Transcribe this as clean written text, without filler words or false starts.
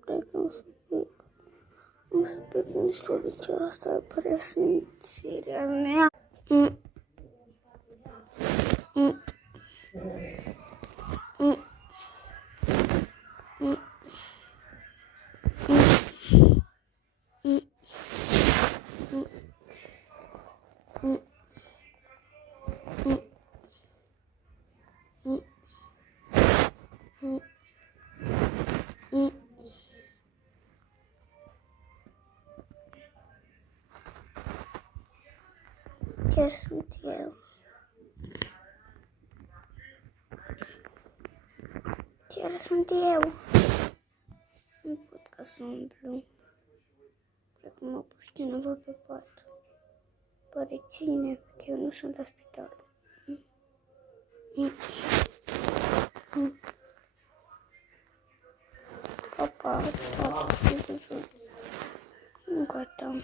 Cred că o să pic în istorice, asta aparece în seria mea. Chiar sunt eu. Chiar sunt eu. Nu pot ca să umblu. Cred că m-a pus cineva pe pat. Pare cine, că eu nu sunt la spital. Papa, nu gata.